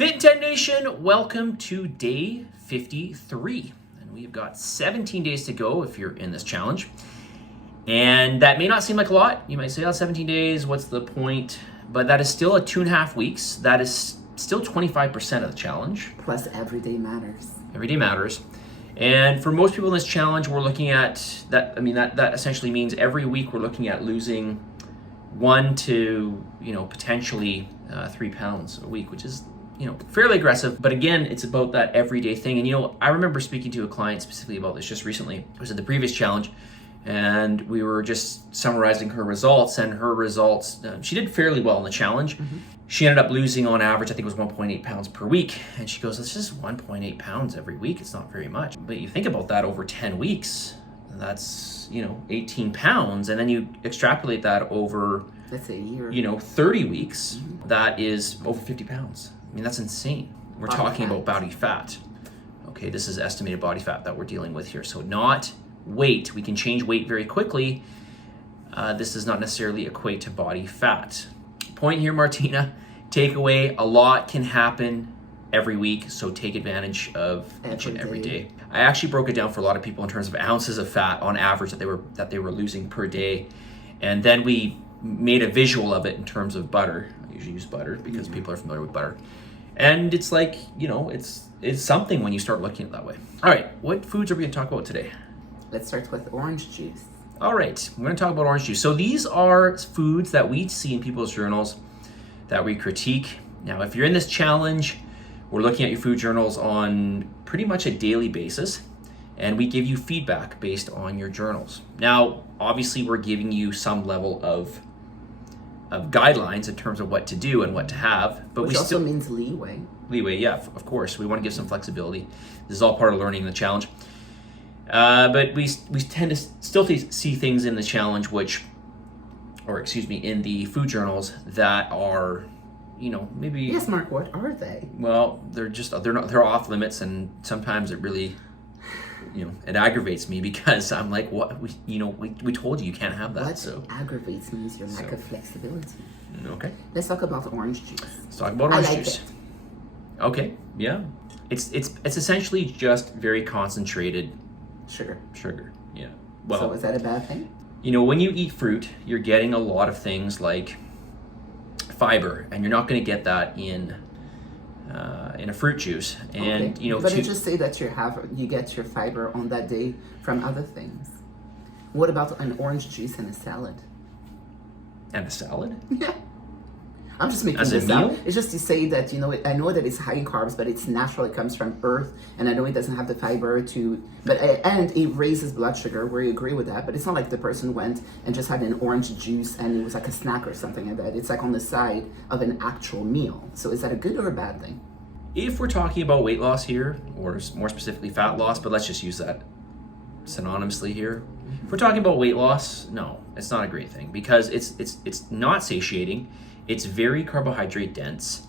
Fitin10 Nation, welcome to day 53. And we've got 17 days to go if you're in this challenge. And that may not seem like a lot. You might say, oh, 17 days, what's the point? But that is still a 2.5 weeks. That is still 25% of the challenge. Plus every day matters. Every day matters. And for most people in this challenge, we're looking at that. I mean, that essentially means every week we're looking at losing 1 to, potentially 3 pounds a week, which is, fairly aggressive. But again, it's about that everyday thing. And, I remember speaking to a client specifically about this just recently. It was at the previous challenge. And we were just summarizing her results, and her results, she did fairly well in the challenge. Mm-hmm. She ended up losing on average, I think it was 1.8 pounds per week. And she goes, it's just 1.8 pounds every week. It's not very much. But you think about that over 10 weeks, that's, 18 pounds. And then you extrapolate that over, that's a year. 30 weeks, mm-hmm. That is over 50 pounds. I mean, that's insane. We're talking about body fat. Okay, this is estimated body fat that we're dealing with here. So not weight. We can change weight very quickly. This does not necessarily equate to body fat. Point here, Martina, takeaway, a lot can happen every week, so take advantage of each and every day. I actually broke it down for a lot of people in terms of ounces of fat on average that they were losing per day. And then we made a visual of it in terms of butter. I usually use butter because people are familiar with butter. And it's like, it's something when you start looking at it that way. All right, what foods are we going to talk about today? Let's start with orange juice. All right, we're going to talk about orange juice. So these are foods that we see in people's journals that we critique. Now, if you're in this challenge, we're looking at your food journals on pretty much a daily basis, and we give you feedback based on your journals. Now, obviously, we're giving you some level of guidelines in terms of what to do and what to have, but which also means leeway. Leeway, yeah, of course. We want to give some flexibility. This is all part of learning the challenge. But we tend to still see things in the challenge in the food journals that are, maybe. Yes, Mark, what are they? Well, they're off limits, and sometimes it really, it aggravates me because I'm like, what, we told you can't have that. What so aggravates me is your lack of flexibility. Okay. Let's talk about orange juice. Let's talk about orange juice. It. Okay, yeah. It's essentially just very concentrated sugar, yeah. Well, so is that a bad thing? When you eat fruit, you're getting a lot of things like fiber, and you're not going to get that in a fruit juice. And okay. But it just say that you get your fiber on that day from other things. What about an orange juice and a salad? And a salad? Yeah. I'm just making this up. It's just to say that, I know that it's high in carbs, but it's natural. It comes from earth, and I know it doesn't have the fiber and it raises blood sugar. We agree with that, but it's not like the person went and just had an orange juice and it was like a snack or something like that. It's like on the side of an actual meal. So is that a good or a bad thing? If we're talking about weight loss here, or more specifically fat loss, but let's just use that synonymously here. Mm-hmm. If we're talking about weight loss, no, it's not a great thing because it's not satiating. It's very carbohydrate dense,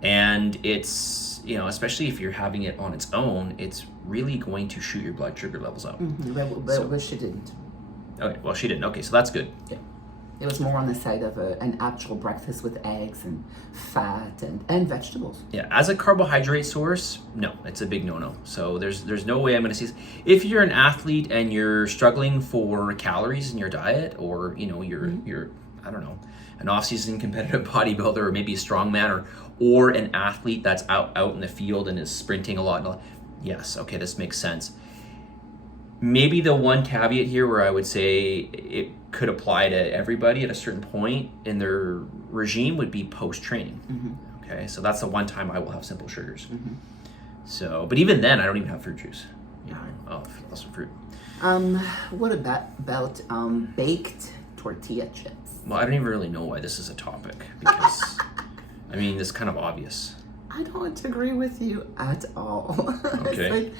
and it's, especially if you're having it on its own, it's really going to shoot your blood sugar levels up. Mm-hmm. But she didn't. Okay, well, she didn't. Okay, so that's good. Yeah. It was more on the side of an actual breakfast with eggs and fat and vegetables. Yeah, as a carbohydrate source, no, it's a big no-no. So there's no way I'm going to see this. If you're an athlete and you're struggling for calories in your diet, or, you're I don't know, an off-season competitive bodybuilder, or maybe a strongman, or an athlete that's out in the field and is sprinting a lot. Yes, okay, this makes sense. Maybe the one caveat here where I would say it could apply to everybody at a certain point in their regime would be post-training. Mm-hmm. Okay, so that's the one time I will have simple sugars. Mm-hmm. So, but even then, I don't even have fruit juice. I'll have some fruit. What about baked tortilla chips? Well, I don't even really know why this is a topic because, this is kind of obvious. I don't agree with you at all. Okay.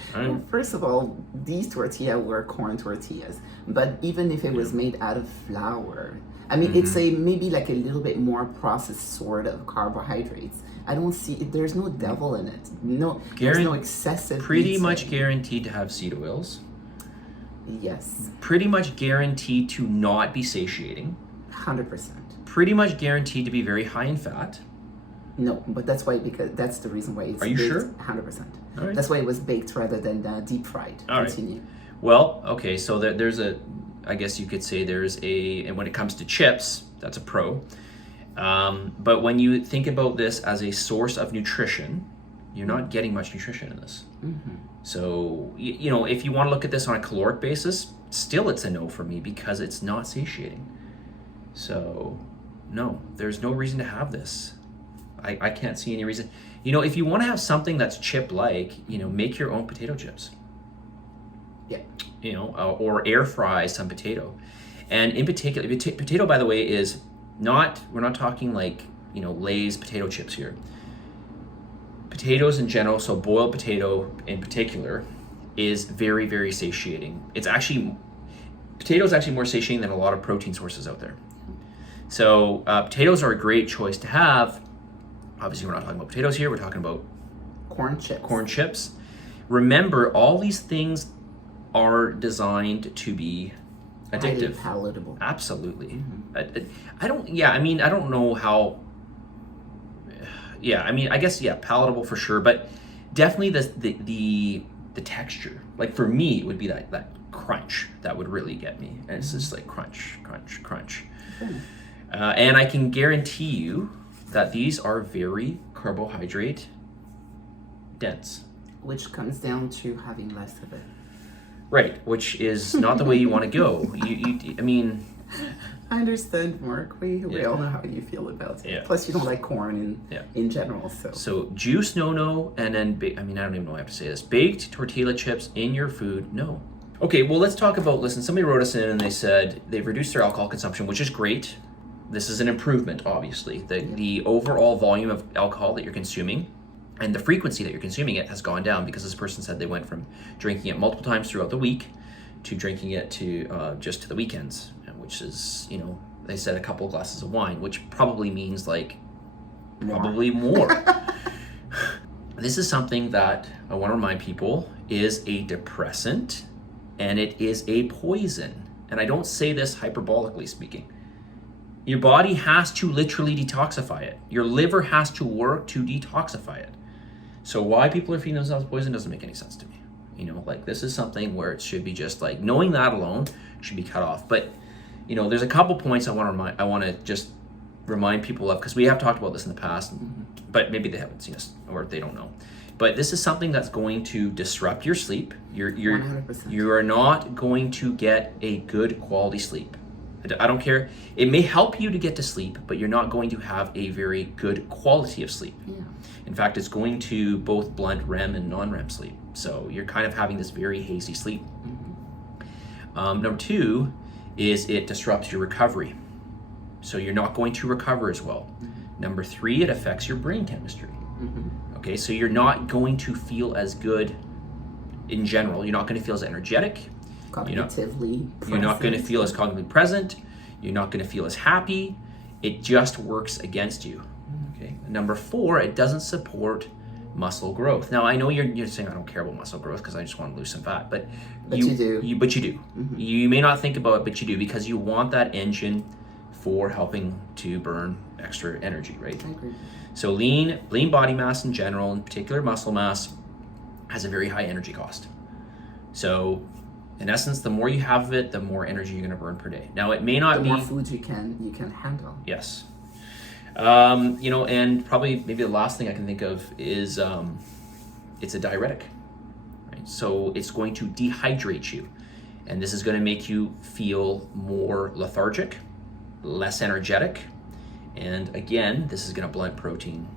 First of all, these tortillas were corn tortillas, but even if it was made out of flour, it's maybe like a little bit more processed sort of carbohydrates. I don't see there's no devil in it. No, there's no excessive. Pretty much guaranteed to have seed oils. Yes. Pretty much guaranteed to not be satiating. 100%. Pretty much guaranteed to be very high in fat. No, but that's why, because that's the reason why it's Are you baked. sure? 100%. All right. That's why it was baked rather than deep fried. All right. Continue. Well, okay, so there's a, I guess you could say there's a, and when it comes to chips, that's a pro. But when you think about this as a source of nutrition, you're not getting much nutrition in this. Mm-hmm. So, you know, if you want to look at this on a caloric basis, still it's a no for me because it's not satiating. So, no, there's no reason to have this. I can't see any reason. You know, if you want to have something that's chip-like, you know, make your own potato chips. Yeah. You know, or air fry some potato. And in particular, potato, by the way, is not, we're not talking like, you know, Lay's potato chips here. Potatoes in general, so boiled potato in particular, is very, very satiating. Potato is actually more satiating than a lot of protein sources out there. So potatoes are a great choice to have. Obviously, we're not talking about potatoes here. We're talking about Corn chips. Remember, all these things are designed to be addictive. Highly palatable. Absolutely. Mm-hmm. I don't know how. Yeah, I mean, I guess, yeah, palatable for sure, but definitely the texture. Like for me, it would be that crunch that would really get me. And it's just like crunch, crunch, crunch. Mm. And I can guarantee you that these are very carbohydrate dense. Which comes down to having less of it. Right, which is not the way you want to go. I mean... I understand, Mark. We all know how you feel about it. Yeah. Plus, you don't like corn in general, so. So juice, no, and then, I mean, I don't even know how I have to say this. Baked tortilla chips in your food, no. Okay, well, let's talk about, listen, somebody wrote us in and they said they've reduced their alcohol consumption, which is great. This is an improvement, obviously. The overall volume of alcohol that you're consuming and the frequency that you're consuming it has gone down because this person said they went from drinking it multiple times throughout the week to drinking it to just to the weekends, which is, you know, they said a couple of glasses of wine, which probably means like probably more. This is something that I want to remind people is a depressant and it is a poison. And I don't say this hyperbolically speaking. Your body has to literally detoxify it. Your liver has to work to detoxify it. So why people are feeding themselves poison doesn't make any sense to me. You know, like this is something where it should be just like knowing that alone should be cut off. But you know, there's a couple points I want to just remind people of because we have talked about this in the past, but maybe they haven't seen us or they don't know. But this is something that's going to disrupt your sleep. You are not going to get a good quality sleep. I don't care. It may help you to get to sleep, but you're not going to have a very good quality of sleep. Yeah. In fact, it's going to both blunt REM and non-REM sleep. So you're kind of having this very hazy sleep. Number two is it disrupts your recovery. So you're not going to recover as well. Number three, it affects your brain chemistry. Okay, so you're not going to feel as good in general. You're not going to feel as energetic. Cognitively present. You're not going to feel as cognitively present. You're not going to feel as happy. It just works against you. Okay. Number four, it doesn't support muscle growth. Now I know you're saying I don't care about muscle growth because I just want to lose some fat, but you do. But you do. You may not think about it, but you do because you want that engine for helping to burn extra energy, right? I agree. So lean body mass in general, in particular muscle mass, has a very high energy cost. So in essence, the more you have of it, the more energy you're going to burn per day. Now, it may not be... The more food you can handle. Yes. You know, and probably maybe the last thing I can think of is it's a diuretic. Right? So it's going to dehydrate you. And this is going to make you feel more lethargic, less energetic. And again, this is going to blunt protein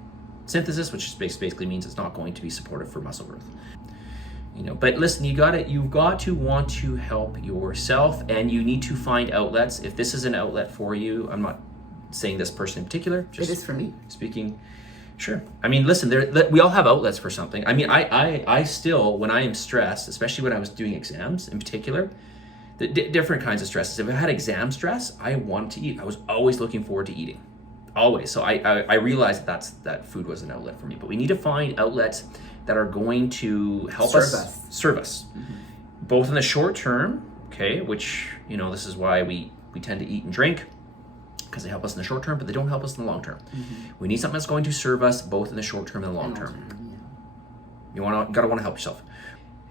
synthesis, which basically means it's not going to be supportive for muscle growth. You know, but listen, you've got to want to help yourself, and you need to find outlets. If this is an outlet for you, I'm not saying this person in particular. Just it is for me. Speaking, sure. I mean, listen, we all have outlets for something. I mean, I still, when I am stressed, especially when I was doing exams in particular, the different kinds of stresses. If I had exam stress, I wanted to eat. I was always looking forward to eating. Always. So I realized that food was an outlet for me. But we need to find outlets that are going to help serve us, both in the short term, okay, which, you know, this is why we tend to eat and drink, because they help us in the short term, but they don't help us in the long term. We need something that's going to serve us both in the short term and the long term. You gotta want to help yourself.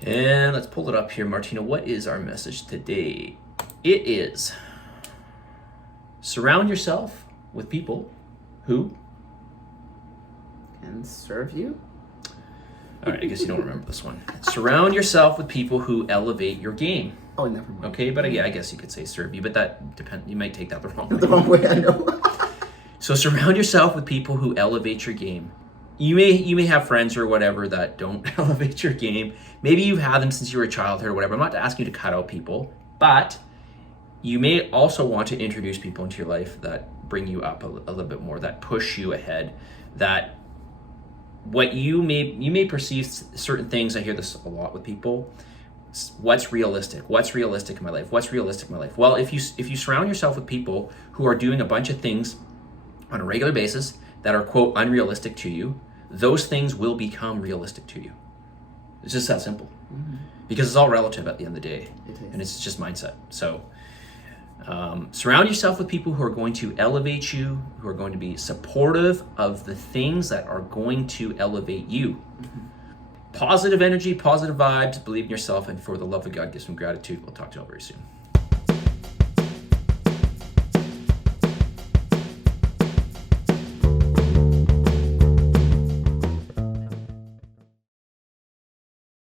And let's pull it up here, Martina. What is our message today? It is surround yourself with people who can serve you. All right, I guess you don't remember this one. Surround yourself with people who elevate your game. Oh, never mind. Okay, but yeah, I guess you could say serve you, but that depends. You might take that the wrong way. The wrong way, I know. So surround yourself with people who elevate your game. You may have friends or whatever that don't elevate your game. Maybe you've had them since you were a childhood or whatever. I'm not asking you to cut out people, but you may also want to introduce people into your life that bring you up a little bit more, that push you ahead, that what you may perceive certain things. I hear this a lot with people. What's realistic? What's realistic in my life? What's realistic in my life? Well, if you surround yourself with people who are doing a bunch of things on a regular basis that are, quote, unrealistic to you, those things will become realistic to you. It's just that simple. Because it's all relative at the end of the day. And it's just mindset. So surround yourself with people who are going to elevate you, who are going to be supportive of the things that are going to elevate you. Positive energy, positive vibes, believe in yourself, and for the love of God, give some gratitude. We'll talk to you all very soon.